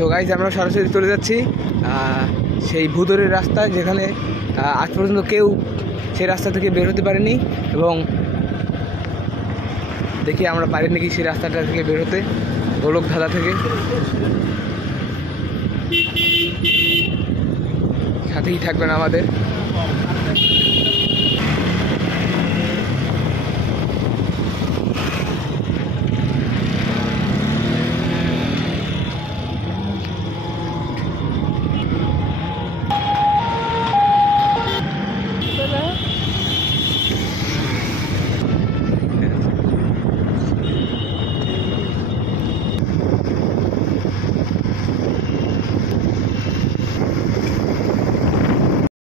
So guys আমরা সরাসরি চলে যাচ্ছি সেই ভূতরের রাস্তা, যেখানে আজ পর্যন্ত কেউ সেই রাস্তা থেকে বের হতে পারেনি, এবং দেখি আমরা পারি নাকি সেই রাস্তাটা থেকে বের হতে, গোলকধাঁধা থেকে। সাথেই থাকবেন আমাদের।